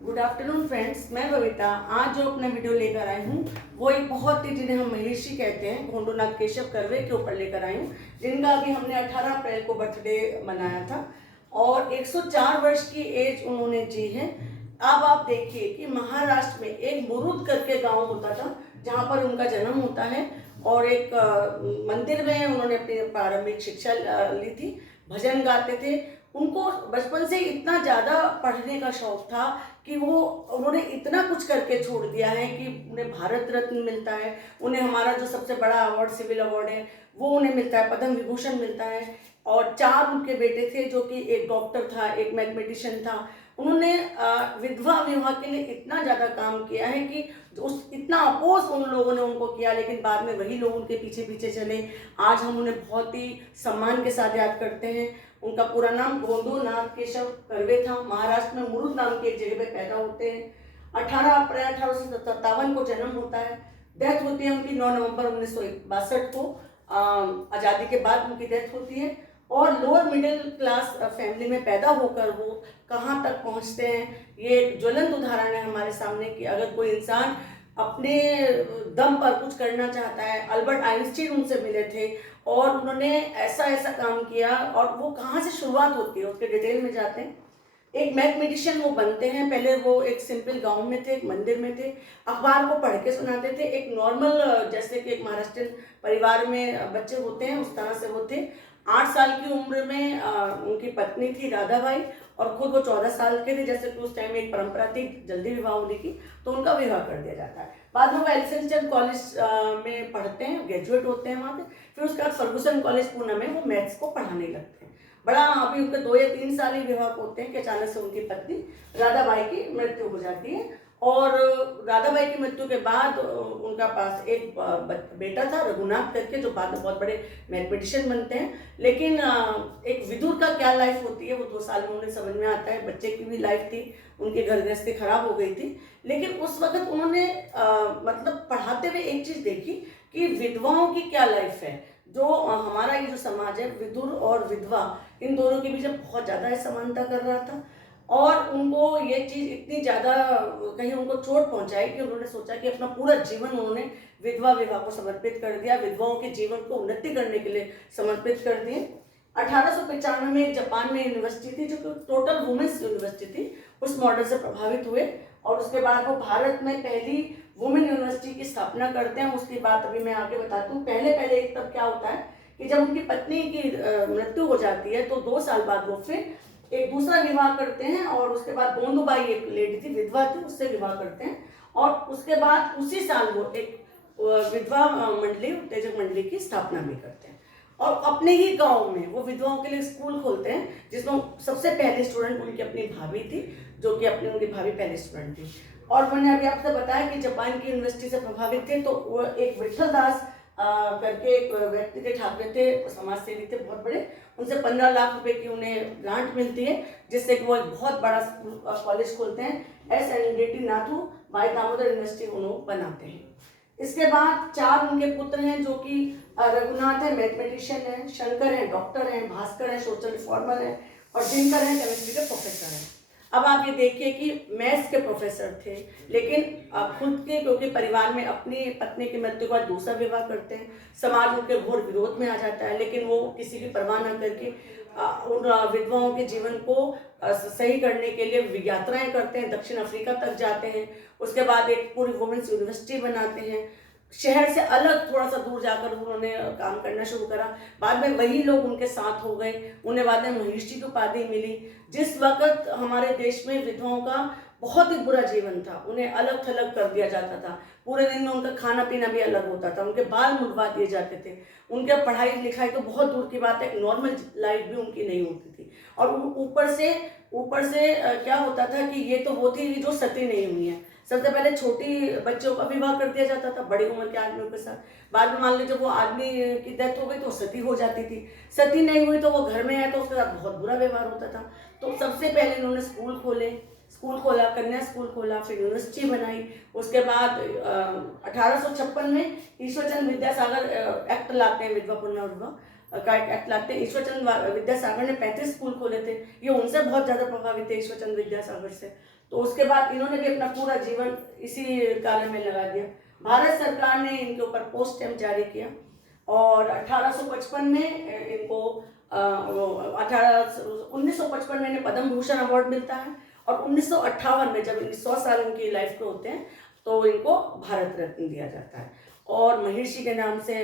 Good afternoon friends, मैं बबीता आज जो अपना वीडियो लेकर आई हूँ वो एक बहुत ही, जिन्हें हम महर्षि कहते हैं, घोंडूनाथ केशव कर्वे के ऊपर लेकर आई हूँ, जिनका अभी हमने 18 अप्रैल को बर्थडे मनाया था और 104 वर्ष की एज उन्होंने जी है। अब आप देखिए कि महाराष्ट्र में एक मुरुड करके गांव होता था जहाँ पर उनका जन्म होता है और एक मंदिर में उन्होंने अपनी प्रारंभिक शिक्षा ली थी। भजन गाते थे। उनको बचपन से इतना ज़्यादा पढ़ने का शौक था कि उन्होंने इतना कुछ करके छोड़ दिया है कि उन्हें भारत रत्न मिलता है, उन्हें हमारा जो सबसे बड़ा अवार्ड सिविल अवार्ड है वो उन्हें मिलता है, पद्म विभूषण मिलता है। और 4 उनके बेटे थे, जो कि एक डॉक्टर था, एक मैथमेटिशियन था। उन्होंने विधवा विवाह के लिए इतना ज़्यादा काम किया है कि उस इतना अपोज उन लोगों ने उनको किया, लेकिन बाद में वही लोग उनके पीछे पीछे चले। आज हम उन्हें बहुत ही सम्मान के साथ याद करते हैं। उनका पूरा नाम घोंडूनाथ केशव कर्वे था। महाराष्ट्र में मुरुड नाम की एक जगह पे पैदा होते हैं। 18 अप्रैल 1857 को जन्म होता है। डेथ होती है उनकी 9 नवंबर 1962 को। आज़ादी के बाद उनकी डेथ होती है। और लोअर मिडिल क्लास फैमिली में पैदा होकर वो कहाँ तक पहुँचते हैं, ये एक ज्वलंत उदाहरण है हमारे सामने कि अगर कोई इंसान अपने दम पर कुछ करना चाहता है। अल्बर्ट आइंस्टीन उनसे मिले थे और उन्होंने ऐसा ऐसा काम किया, और वो कहाँ से शुरुआत होती है उसके डिटेल में जाते हैं। एक मैथमेटिशियन वो बनते हैं। पहले वो एक सिंपल गांव में थे, एक मंदिर में थे, अखबार को पढ़ के सुनाते थे। एक नॉर्मल, जैसे कि एक महाराष्ट्र परिवार में बच्चे होते हैं उस तरह से वो थे। 8 साल की उम्र में उनकी पत्नी थी राधाबाई, और खुद वो 14 साल के थे। जैसे कि उस टाइम एक परंपरा थी जल्दी विवाह होने की, तो उनका विवाह कर दिया जाता है। बाद में वो एलिसेंस्टन कॉलेज में पढ़ते हैं, ग्रेजुएट होते हैं वहाँ पे। फिर उसके बाद फर्गुसन कॉलेज पुणे में वो मैथ्स को पढ़ाने लगते हैं। बड़ा अभी उनके 2 या 3 साल ही विवाह होते हैं कि अचानक से उनकी पत्नी राधाबाई की मृत्यु हो जाती है। और राधाबाई की मृत्यु के बाद उनका पास एक बेटा था रघुनाथ करके, जो बाद में बहुत बड़े मैथमेटिशियन बनते हैं। लेकिन एक विदुर का क्या लाइफ होती है वो 2 साल में उन्हें समझ में आता है। बच्चे की भी लाइफ थी, उनकी घर गृहस्थी खराब हो गई थी। लेकिन उस वक्त उन्होंने मतलब पढ़ाते हुए एक चीज़ देखी कि विधवाओं की क्या लाइफ है। जो हमारा ये जो समाज है, विधुर और विधवा, इन दोनों के बीच बहुत ज़्यादा असमानता कर रहा था। और उनको ये चीज़ इतनी ज़्यादा कहीं उनको चोट पहुंचाई कि उन्होंने सोचा कि अपना पूरा जीवन उन्होंने विधवा विवाह को समर्पित कर दिया, विधवाओं के जीवन को उन्नति करने के लिए समर्पित कर दिए। 1895 में जापान में यूनिवर्सिटी थी, जो कि टोटल वुमेन्स यूनिवर्सिटी थी, उस मॉडल से प्रभावित हुए। और उसके बाद वो भारत में पहली वुमेन यूनिवर्सिटी की स्थापना करते हैं। उसकी बात अभी मैं आगे बताती हूँ। पहले एक तब क्या होता है कि जब उनकी पत्नी की मृत्यु हो जाती है, तो 2 साल बाद वो फिर एक दूसरा विवाह करते हैं। और उसके बाद गोंदूबाई एक लेडी थी, विधवा थी, उससे विवाह करते हैं। और उसके बाद उसी साल वो एक विधवा मंडली, उत्तेजक मंडली की स्थापना भी करते हैं। और अपने ही गांव में वो विधवाओं के लिए स्कूल खोलते हैं, जिसमें सबसे पहले स्टूडेंट उनकी अपनी भाभी थी, जो कि उनकी भाभी पहले स्टूडेंट थी। और मैंने अभी आपसे बताया कि जापान की यूनिवर्सिटी से प्रभावित थे, तो वो एक विठल दास करके एक व्यक्ति थे, ठाकरे थे, समाज सेवी थे बहुत बड़े। उनसे 15 लाख रुपए की उन्हें ग्रांट मिलती है, जिससे कि वो एक बहुत बड़ा कॉलेज खोलते हैं। एस.एन.डी.टी. नाथू भाई दामोदर यूनिवर्सिटी उन्होंने बनाते हैं। इसके बाद 4 उनके पुत्र हैं, जो कि रघुनाथ है, मैथमेटिशियन है, शंकर है, डॉक्टर हैं, भास्कर है, सोशल रिफॉर्मर है, और दिनकर है, केमिस्ट्री के प्रोफेसर हैं। अब आप ये देखिए कि मैथ्स के प्रोफेसर थे, लेकिन खुद के, क्योंकि परिवार में अपनी पत्नी की मृत्यु के बाद दूसरा विवाह करते हैं, समाज उनके घोर विरोध में आ जाता है, लेकिन वो किसी की परवाह न करके उन विधवाओं के जीवन को सही करने के लिए यात्राएं करते हैं, दक्षिण अफ्रीका तक जाते हैं। उसके बाद एक पूरी वुमेन्स यूनिवर्सिटी बनाते हैं। शहर से अलग थोड़ा सा दूर जाकर उन्होंने काम करना शुरू करा। बाद में वही लोग उनके साथ हो गए, उन्हें बाद में महर्षि की उपाधि मिली। जिस वक्त हमारे देश में विधवाओं का बहुत ही बुरा जीवन था, उन्हें अलग थलग कर दिया जाता था, पूरे दिन में उनका खाना पीना भी अलग होता था, उनके बाल मुड़वा दिए जाते थे, उनके पढ़ाई लिखाई तो बहुत दूर की बात है, एक नॉर्मल लाइफ भी उनकी नहीं होती थी। और ऊपर से क्या होता था कि ये तो वो थी जो सती नहीं हुई है। सबसे पहले छोटी बच्चों का विवाह कर दिया जाता था बड़ी उम्र के आदमियों के साथ। बाद में मान लीजिए वो आदमी की डेथ हो गई तो सती हो जाती थी। सती नहीं हुई तो वो घर में है तो उसके साथ बहुत बुरा व्यवहार होता था। तो सबसे पहले इन्होंने स्कूल खोला, कन्या स्कूल खोला, फिर यूनिवर्सिटी बनाई। उसके बाद 1856 में ईश्वरचंद विद्यासागर एक्ट लाते हैं, विधवा पुनर्विवाह। का एक एक्ट लाते हैं। ईश्वरचंद विद्यासागर ने 35 स्कूल खोले थे, ये उनसे बहुत ज़्यादा प्रभावित थे ईश्वरचंद विद्यासागर से। तो उसके बाद इन्होंने भी अपना पूरा जीवन इसी कार्य में लगा दिया। भारत सरकार ने इनके ऊपर पोस्ट स्टैम्प जारी किया और 1855 में इनको 1955 में इन्हें पद्म भूषण अवार्ड मिलता है और 1958 में जब 100 साल इनकी लाइफ के होते हैं तो इनको भारत रत्न दिया जाता है। और महर्षि के नाम से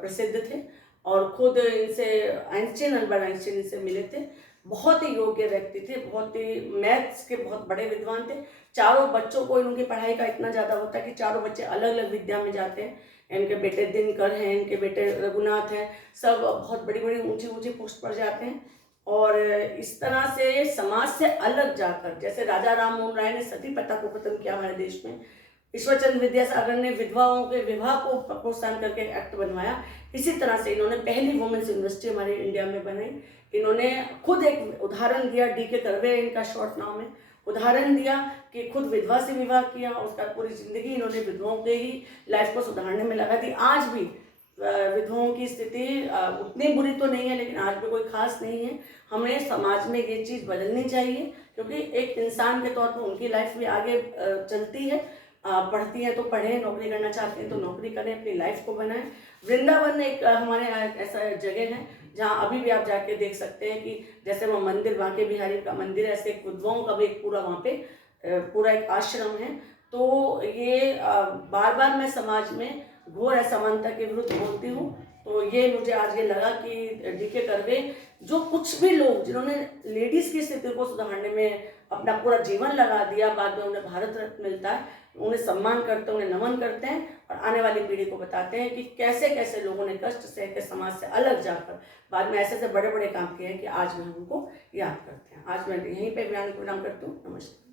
प्रसिद्ध थे और खुद इनसे आइंस्टीन, अल्बर्ट आइंस्टीन इनसे मिले थे। बहुत ही योग्य व्यक्ति थे, बहुत ही मैथ्स के बहुत बड़े विद्वान थे। चारों बच्चों को इनकी पढ़ाई का इतना ज़्यादा होता है कि चारों बच्चे अलग अलग विद्या में जाते हैं। इनके बेटे दिनकर हैं, इनके बेटे रघुनाथ हैं, सब बहुत बड़ी बड़ी ऊंची ऊंची पोस्ट पर जाते हैं। और इस तरह से समाज से अलग जाकर, जैसे राजा राम मोहन राय ने सती प्रथा को खत्म किया हमारे देश में, ईश्वरचंद विद्यासागर ने विधवाओं के विवाह को प्रोत्साहन करके एक्ट बनवाया, इसी तरह से इन्होंने पहली वुमेन्स यूनिवर्सिटी हमारे इंडिया में बनाई। इन्होंने खुद एक उदाहरण दिया, डी.के. कर्वे इनका शॉर्ट नाम है, उदाहरण दिया कि खुद विधवा से विवाह किया, उसका पूरी जिंदगी इन्होंने विधवाओं के ही लाइफ को सुधारने में लगा दी। आज भी विधवाओं की स्थिति उतनी बुरी तो नहीं है, लेकिन आज भी कोई खास नहीं है। हमें समाज में ये चीज़ बदलनी चाहिए, क्योंकि एक इंसान के तौर पर उनकी लाइफ भी आगे चलती है। पढ़ती हैं तो पढ़ें, नौकरी करना चाहती हैं तो नौकरी करें, अपनी लाइफ को बनाएं। वृंदावन एक हमारे यहाँ ऐसा जगह है जहाँ अभी भी आप जाके देख सकते हैं कि जैसे वो मंदिर बांके बिहारी का मंदिर है, ऐसे विधवाओं का भी एक पूरा वहाँ पे पूरा एक आश्रम है। तो ये बार बार मैं समाज में घोर असमानता के विरुद्ध बोलती हूँ। तो ये मुझे आज ये लगा कि डी.के. कर्वे, जो कुछ भी लोग जिन्होंने लेडीज़ की स्थिति को सुधारने में अपना पूरा जीवन लगा दिया, बाद में उन्हें भारत रत्न मिलता है, उन्हें सम्मान करते हैं, उन्हें नमन करते हैं और आने वाली पीढ़ी को बताते हैं कि कैसे कैसे लोगों ने कष्ट सह के समाज से अलग जाकर बाद में ऐसे ऐसे बड़े बड़े काम किए हैं कि आज मैं उनको याद करते हैं। आज मैं यहीं पे बयान को विराम करती हूँ। नमस्कार।